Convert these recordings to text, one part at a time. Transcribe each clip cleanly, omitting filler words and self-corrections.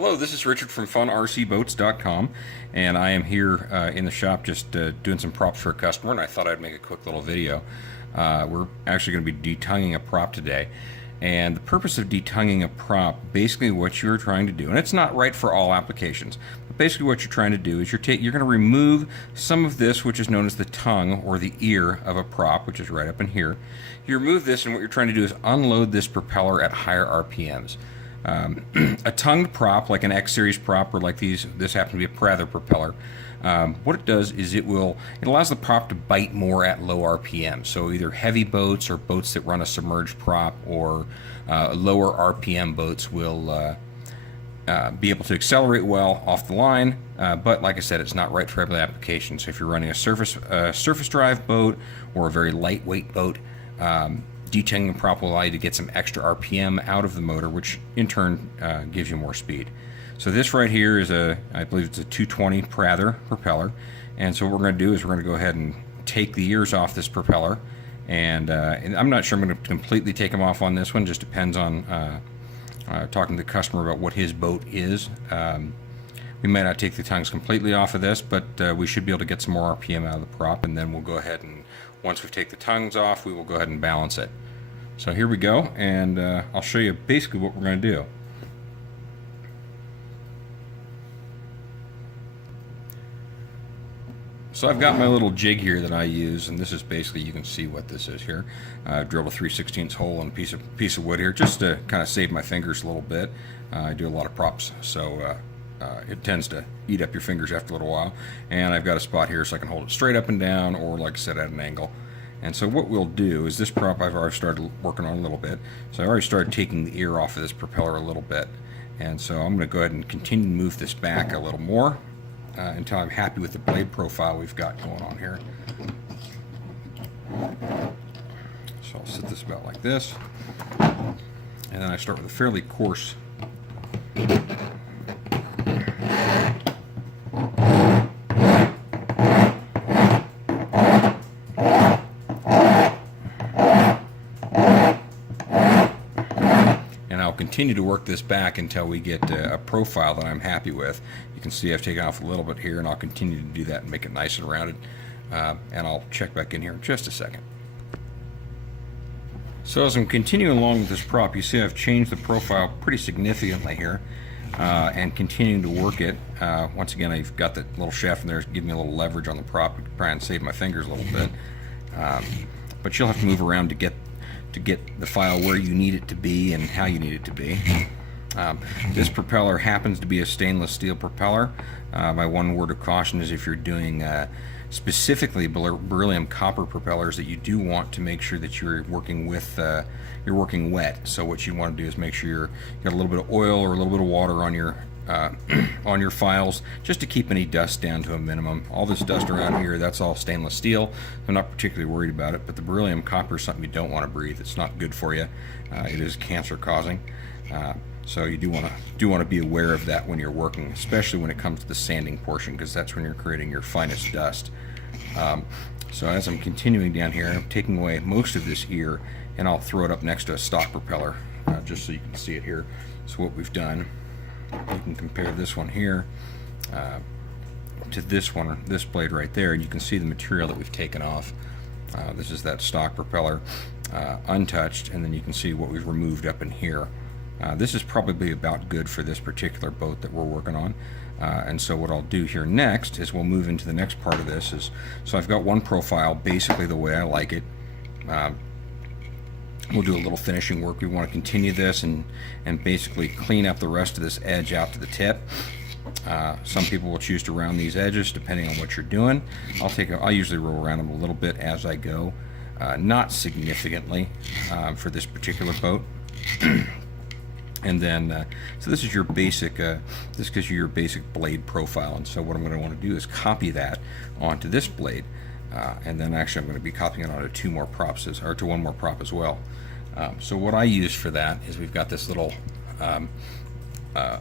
Hello, this is Richard from FunRCBoats.com, and I am here in the shop just doing some props for a customer, and I thought I'd make a quick little video. We're actually going to be de-tounging a prop today, and the purpose of de-tounging a prop, basically what you're trying to do, and it's not right for all applications, but basically what you're trying to do is you're going to remove some of this, which is known as the tongue or the ear of a prop, which is right up in here. You remove this, and what you're trying to do is unload this propeller at higher RPMs. A tongued prop, like an X series prop, or like this happens to be a Prather propeller, what it does is it allows the prop to bite more at low RPM. So either heavy boats or boats that run a submerged prop, or lower RPM boats will be able to accelerate well off the line, but like I said, it's not right for every application. So if you're running a surface drive boat or a very lightweight boat, de-tounging the prop will allow you to get some extra RPM out of the motor, which in turn gives you more speed. So this right here is I believe it's a 220 Prather propeller, and so what we're going to do is we're going to go ahead and take the ears off this propeller, and I'm not sure I'm going to completely take them off on this one. Just depends on talking to the customer about what his boat is. We might not take the tongues completely off of this, but we should be able to get some more RPM out of the prop, and then we'll go ahead and once we take the tongues off, we will go ahead and balance it. So here we go, and I'll show you basically what we're going to do. So I've got my little jig here that I use, and this is basically, you can see what this is here. I've drilled a 3/16 hole in a piece of wood here just to kind of save my fingers a little bit. I do a lot of props, so it tends to eat up your fingers after a little while. And I've got a spot here so I can hold it straight up and down, or like I said, at an angle. And so what we'll do is, this prop I've already started working on a little bit. So I already started taking the ear off of this propeller a little bit. And so I'm going to go ahead and continue to move this back a little more until I'm happy with the blade profile we've got going on here. So I'll set this about like this. And then I start with a fairly coarse continue to work this back until we get a profile that I'm happy with. You can see I've taken off a little bit here, and I'll continue to do that and make it nice and rounded. And I'll check back in here in just a second. So as I'm continuing along with this prop, you see I've changed the profile pretty significantly here, and continuing to work it. Once again, I've got that little shaft in there to give me a little leverage on the prop to try and save my fingers a little bit. But you'll have to move around to get the file where you need it to be and how you need it to be. This propeller happens to be a stainless steel propeller. My one word of caution is if you're doing specifically beryllium copper propellers, that you do want to make sure that you're working wet. So what you want to do is make sure you got a little bit of oil or a little bit of water on your files, just to keep any dust down to a minimum. All this dust around here, that's all stainless steel. I'm not particularly worried about it, but the beryllium copper is something you don't want to breathe. It's not good for you. It is cancer causing. So you do want to be aware of that when you're working, especially when it comes to the sanding portion, because that's when you're creating your finest dust. So as I'm continuing down here, I'm taking away most of this ear, and I'll throw it up next to a stock propeller, just so you can see it here. So what we've done, you can compare this one here to this one, this blade right there, and you can see the material that we've taken off. This is that stock propeller, untouched, and then you can see what we've removed up in here. This is probably about good for this particular boat that we're working on. And so what I'll do here next is we'll move into the next part of this. So I've got one profile basically the way I like it. We'll do a little finishing work. We want to continue this and basically clean up the rest of this edge out to the tip. Some people will choose to round these edges depending on what you're doing. I'll usually roll around them a little bit as I go, not significantly for this particular boat. And then, so this is your basic, this gives you your basic blade profile. And so what I'm going to want to do is copy that onto this blade. And then actually I'm going to be copying it onto two more props, or to one more prop as well. So what I use for that is we've got this little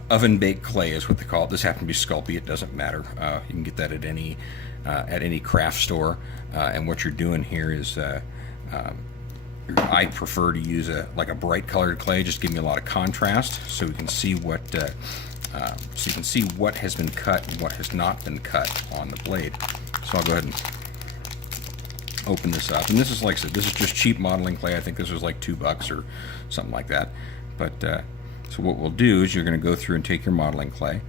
oven baked clay is what they call it. This happens to be Sculpey, it doesn't matter. You can get that at any craft store. And what you're doing here is I prefer to use like a bright colored clay, just give me a lot of contrast so we can see what so you can see what has been cut and what has not been cut on the blade. So I'll go ahead and open this up. And this is, like I said, this is just cheap modeling clay. I think this was like $2 or something like that. But so what we'll do is you're going to go through and take your modeling clay,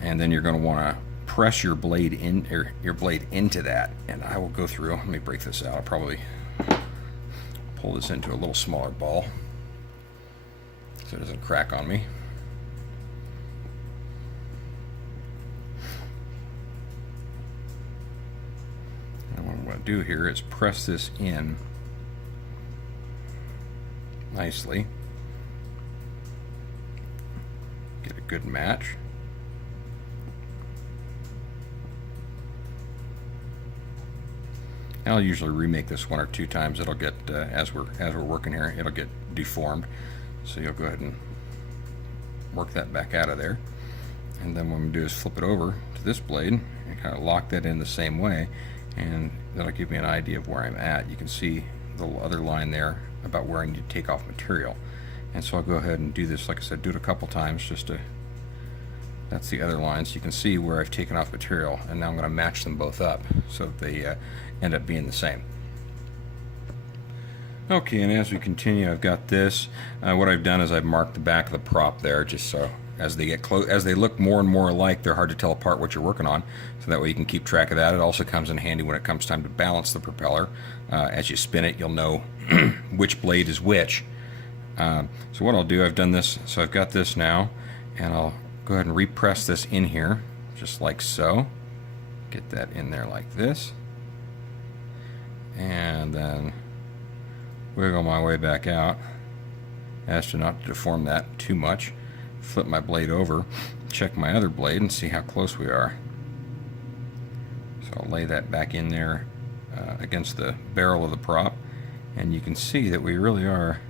and then you're going to want to press your blade in, or your blade into that. And I will go through. Let me break this out. I'll probably pull this into a little smaller ball so it doesn't crack on me. And what I'm going to do here is press this in nicely. Get a good match. I'll usually remake this 1 or 2 times. It'll get as we're working here, it'll get deformed. So you'll go ahead and work that back out of there. And then what I'm going to do is flip it over to this blade and kind of lock that in the same way, and that'll give me an idea of where I'm at. You can see the little other line there about where I need to take off material. And so I'll go ahead and do this, like I said, do it a couple times just to, that's the other line, so you can see where I've taken off material, and now I'm going to match them both up so that they end up being the same. Okay, and as we continue, I've got this. What I've done is I've marked the back of the prop there, just so as they get close, as they look more and more alike, they're hard to tell apart what you're working on. So that way you can keep track of that. It also comes in handy when it comes time to balance the propeller. As you spin it, you'll know which blade is which. So what I'll do, I've done this, so I've got this now, and I'll go ahead and repress this in here, just like so. Get that in there like this, and then wiggle my way back out as to not to deform that too much. Flip my blade over, check my other blade, and see how close we are. So I'll lay that back in there against the barrel of the prop, and you can see that we really are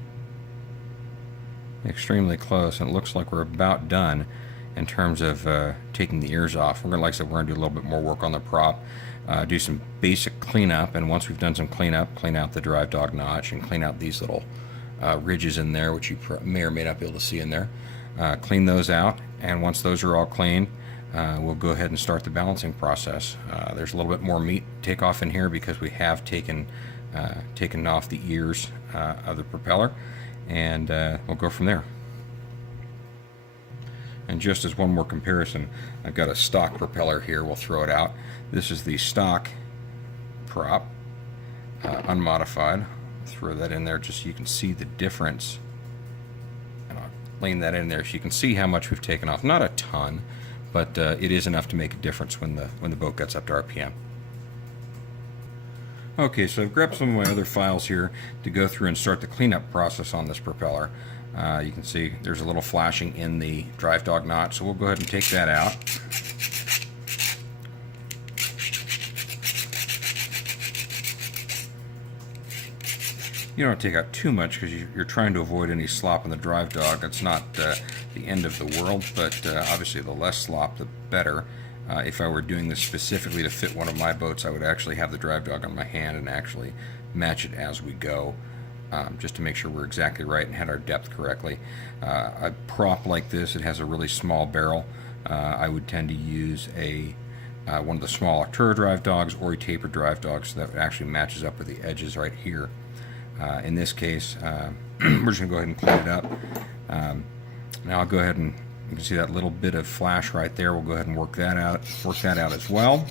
extremely close, and it looks like we're about done in terms of taking the ears off. We're gonna, like I said, we're gonna do a little bit more work on the prop, do some basic cleanup, and once we've done some cleanup, clean out the drive dog notch and clean out these little ridges in there, which you may or may not be able to see in there. Clean those out, and once those are all clean, we'll go ahead and start the balancing process. There's a little bit more meat to take off in here because we have taken off the ears of the propeller, and we'll go from there. And just as one more comparison, I've got a stock propeller here. We'll throw it out. This is the stock prop, unmodified. Throw that in there just so you can see the difference. And I'll lean that in there so you can see how much we've taken off. Not a ton, but it is enough to make a difference when the boat gets up to RPM. Okay, so I've grabbed some of my other files here to go through and start the cleanup process on this propeller. You can see there's a little flashing in the drive dog knot, so we'll go ahead and take that out. You don't take out too much because you're trying to avoid any slop in the drive dog. It's not the end of the world, but obviously the less slop, the better. If I were doing this specifically to fit one of my boats, I would actually have the drive dog on my hand and actually match it as we go, just to make sure we're exactly right and had our depth correctly. A prop like this, it has a really small barrel. I would tend to use one of the small Arctura drive dogs or a tapered drive dog, so that it actually matches up with the edges right here. In this case, we're just going to go ahead and clean it up. Now I'll go ahead and you can see that little bit of flash right there. We'll go ahead and work that out as well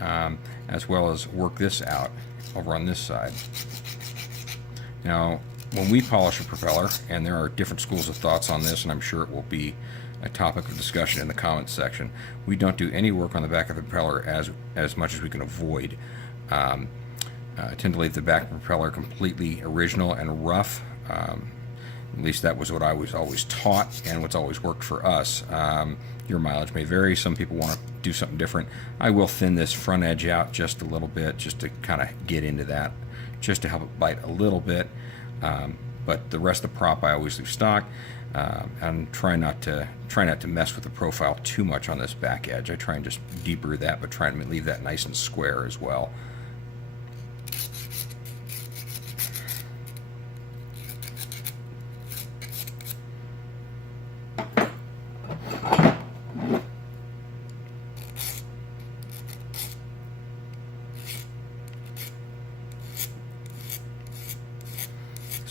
as work this out over on this side. Now, when we polish a propeller, and there are different schools of thoughts on this, and I'm sure it will be a topic of discussion in the comments section, we don't do any work on the back of the propeller as much as we can avoid. I tend to leave the back of the propeller completely original and rough. At least that was what I was always taught and what's always worked for us. Your mileage may vary. Some people want to do something different. I will thin this front edge out just a little bit just to kind of get into that, just to help it bite a little bit. But the rest of the prop I always leave stock, and try not to mess with the profile too much on this back edge. I try and just deburr that, but try and leave that nice and square as well.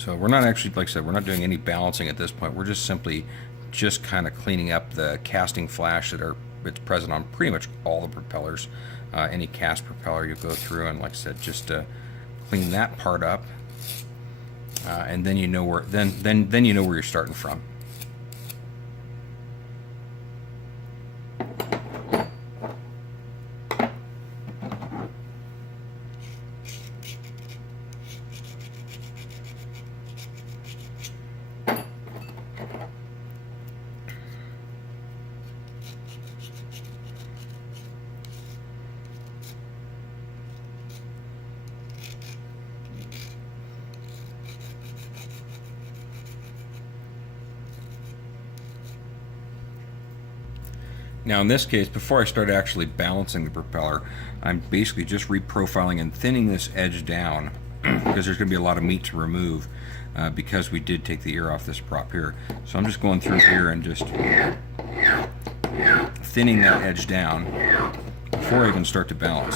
So we're not actually, like I said, we're not doing any balancing at this point. We're just simply just kind of cleaning up the casting flash it's present on pretty much all the propellers. Any cast propeller you go through, and like I said, just clean that part up, and then you know where then you know where you're starting from. Now in this case, before I start actually balancing the propeller, I'm basically just reprofiling and thinning this edge down because there's going to be a lot of meat to remove because we did take the ear off this prop here. So I'm just going through here and just thinning that edge down before I even start to balance.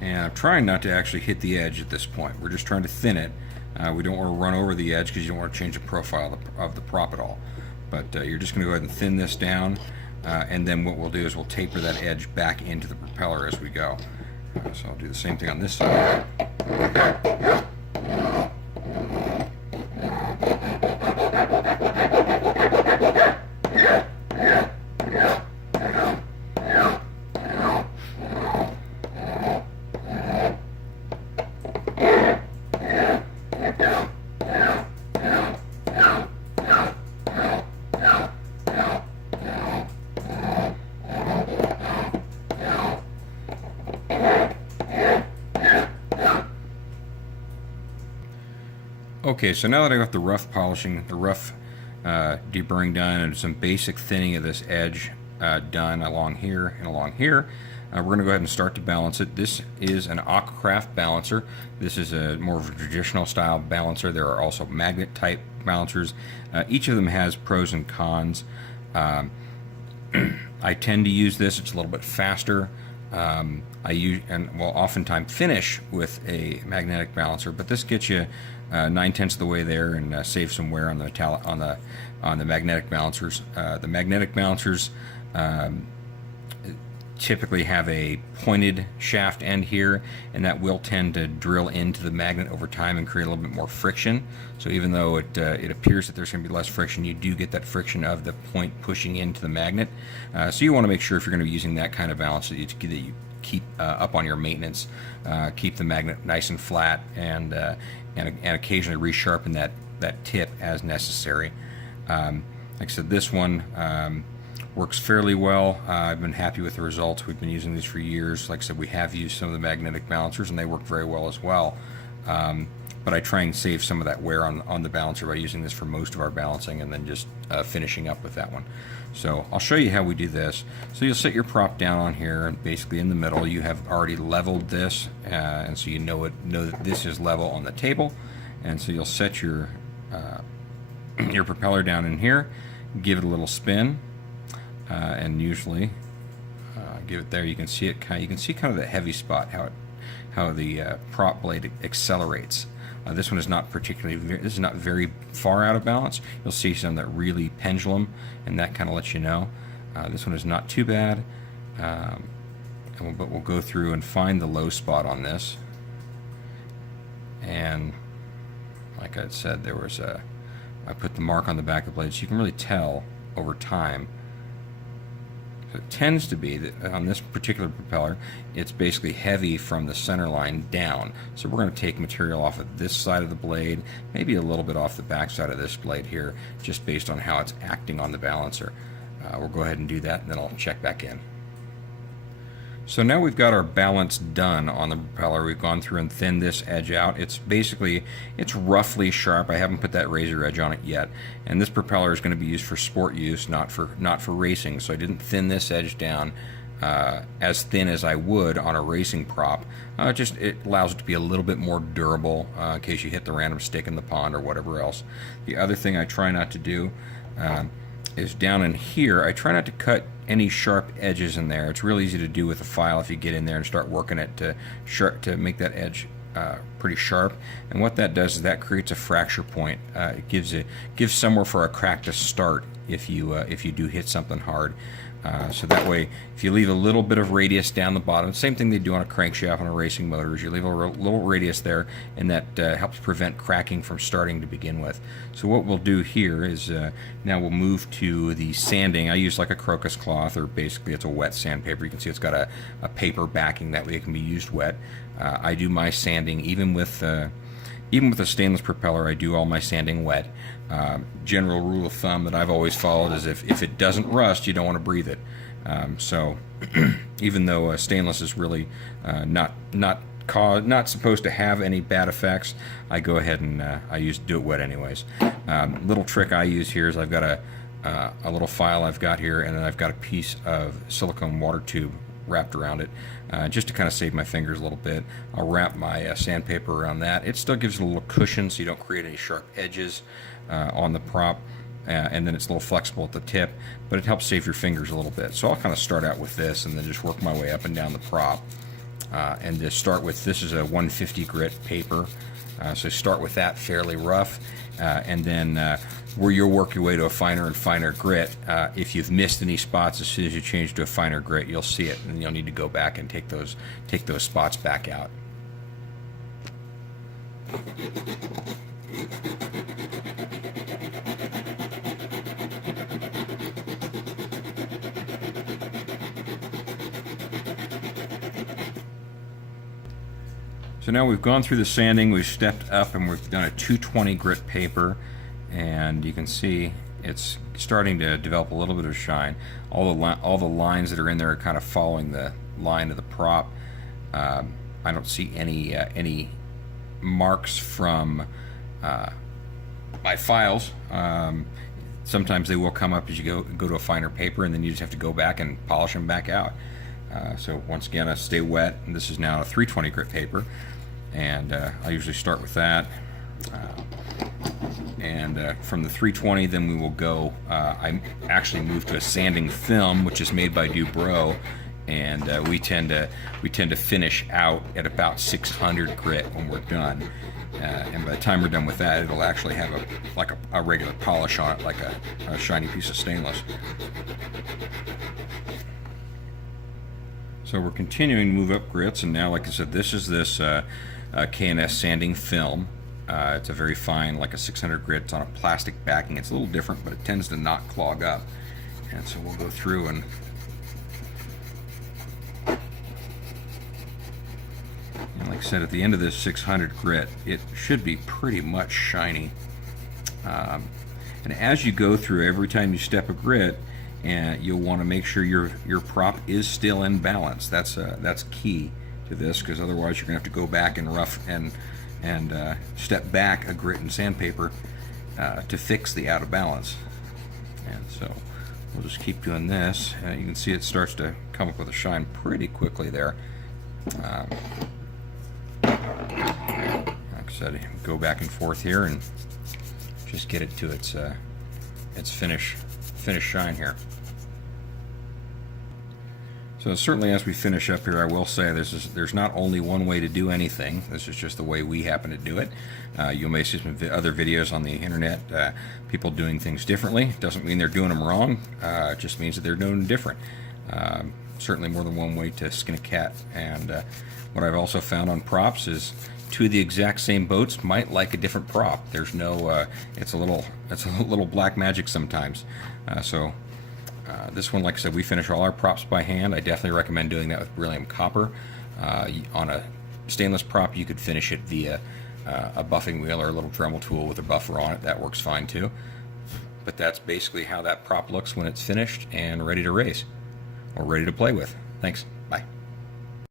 And I'm trying not to actually hit the edge at this point. We're just trying to thin it. We don't want to run over the edge because you don't want to change the profile of the prop at all. But you're just going to go ahead and thin this down, and then what we'll do is we'll taper that edge back into the propeller as we go. So I'll do the same thing on this side. Okay, so now that I got the rough polishing, the rough deburring done, and some basic thinning of this edge done along here and along here, we're going to go ahead and start to balance it. This is an Aquacraft balancer. This is a more of a traditional style balancer. There are also magnet type balancers. Each of them has pros and cons. I tend to use this. It's a little bit faster. I use and will oftentimes finish with a magnetic balancer, but this gets you 9/10 of the way there and save some wear on the magnetic balancers. The magnetic balancers typically have a pointed shaft end here, and that will tend to drill into the magnet over time and create a little bit more friction. So even though it appears that there's going to be less friction, you do get that friction of the point pushing into the magnet. So you want to make sure if you're going to be using that kind of balance that you keep up on your maintenance, keep the magnet nice and flat, and occasionally resharpen that tip as necessary. Like I said, this one works fairly well. I've been happy with the results. We've been using these for years. Like I said, we have used some of the magnetic balancers, and they work very well as well. But I try and save some of that wear on the balancer by using this for most of our balancing, and then just finishing up with that one. So I'll show you how we do this. So you'll set your prop down on here, and basically in the middle you have already leveled this, and so you know that this is level on the table. And so you'll set your propeller down in here, give it a little spin, and usually give it there. You can see it. You can see kind of the heavy spot, how the prop blade accelerates. This one is not particularly. This is not very far out of balance. You'll see some that really pendulum, and that kind of lets you know. This one is not too bad, but we'll go through and find the low spot on this. And like I said, I put the mark on the back of the blade, so you can really tell over time. It tends to be that on this particular propeller, it's basically heavy from the center line down. So we're going to take material off of this side of the blade, maybe a little bit off the back side of this blade here, just based on how it's acting on the balancer. We'll go ahead and do that, and then I'll check back in. So now we've got our balance done on the propeller. We've gone through and thinned this edge out. It's roughly sharp. I haven't put that razor edge on it yet. And this propeller is going to be used for sport use, not for racing. So I didn't thin this edge down as thin as I would on a racing prop. It allows it to be a little bit more durable in case you hit the random stick in the pond or whatever else. The other thing I try not to do is down in here. I try not to cut any sharp edges in there. It's real easy to do with a file if you get in there and start working it to make that edge pretty sharp. And what that does is that creates a fracture point. It gives somewhere for a crack to start if you do hit something hard. So that way, if you leave a little bit of radius down the bottom, same thing they do on a crankshaft on a racing motor, is you leave a little radius there, and that helps prevent cracking from starting to begin with. So what we'll do here is now we'll move to the sanding. I use like a crocus cloth, or basically it's a wet sandpaper. You can see it's got a paper backing, that way it can be used wet. I do my sanding even with a stainless propeller. I do all my sanding wet. General rule of thumb that I've always followed is if it doesn't rust, you don't want to breathe it. So even though stainless is really not supposed to have any bad effects, I go ahead and do it wet anyways. Little trick I use here is I've got a little file I've got here, and then I've got a piece of silicone water tube wrapped around it, just to kind of save my fingers a little bit. I'll wrap my sandpaper around that. It still gives it a little cushion so you don't create any sharp edges on the prop, and then it's a little flexible at the tip, but it helps save your fingers a little bit. So I'll kind of start out with this and then just work my way up and down the prop, and just start with, this is a 150 grit paper, so start with that fairly rough, and then where you'll work your way to a finer and finer grit. If you've missed any spots, as soon as you change to a finer grit, you'll see it, and you'll need to go back and take those spots back out. So now we've gone through the sanding, we've stepped up, and we've done a 220 grit paper, and you can see it's starting to develop a little bit of shine. All the lines that are in there are kind of following the line of the prop. I don't see any marks from my files. Sometimes they will come up as you go to a finer paper, and then you just have to go back and polish them back out. So once again, I stay wet, and this is now a 320 grit paper, and I usually start with that. From the 320, then we will go, I actually moved to a sanding film, which is made by Dubrow, and we tend to finish out at about 600 grit when we're done. And by the time we're done with that, it'll actually have a regular polish on it, like a shiny piece of stainless. So we're continuing to move up grits, and now, like I said, this is this K&S sanding film. It's a very fine, like a 600 grit. It's on a plastic backing. It's a little different, but it tends to not clog up. And so we'll go through and like I said, at the end of this 600 grit, it should be pretty much shiny. And as you go through, every time you step a grit, and you'll want to make sure your prop is still in balance. That's key to this, because otherwise you're going to have to go back and rough and step back a grit and sandpaper to fix the out of balance. And so we'll just keep doing this. You can see it starts to come up with a shine pretty quickly there. Like I said, go back and forth here and just get it to its finish shine here. So certainly, as we finish up here, I will say there's not only one way to do anything. This is just the way we happen to do it. You may see some other videos on the internet, people doing things differently. Doesn't mean they're doing them wrong. It just means that they're doing them different. Certainly more than one way to skin a cat. And what I've also found on props is two of the exact same boats might like a different prop. There's no, it's a little black magic sometimes. This one, like I said, we finish all our props by hand. I definitely recommend doing that with beryllium copper. On a stainless prop, you could finish it via a buffing wheel or a little Dremel tool with a buffer on it. That works fine too. But that's basically how that prop looks when it's finished and ready to race or ready to play with. Thanks.